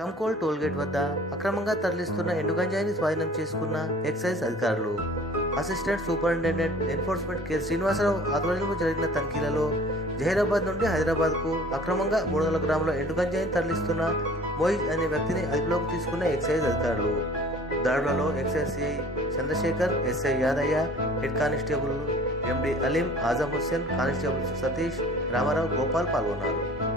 Kankol tollgate వద్ద అక్రమంగా తరలిస్తున్న ఎండుగంజాయిని స్వాధీనం చేసుకున్న ఎక్సైజ్ అధికారులు. Assistant superintendent enforcement K. Srinivasarao ఆధ్వర్యంలో జరిగిన తనిఖీలలో జహీరాబాద్ నుండి హైదరాబాద్కు అక్రమంగా మూడు వందల గ్రాముల ఎండుగంజాయిని తరలిస్తున్న మోయిజ్ అనే వ్యక్తిని అదుపులోకి తీసుకున్న ఎక్సైజ్ అధికారులు. దాడులలో excise CI Chandrashekar SI Yadaiah head constable MD Aleem Azam Hussain constable Satish Ramarao Gopal పాల్గొన్నారు.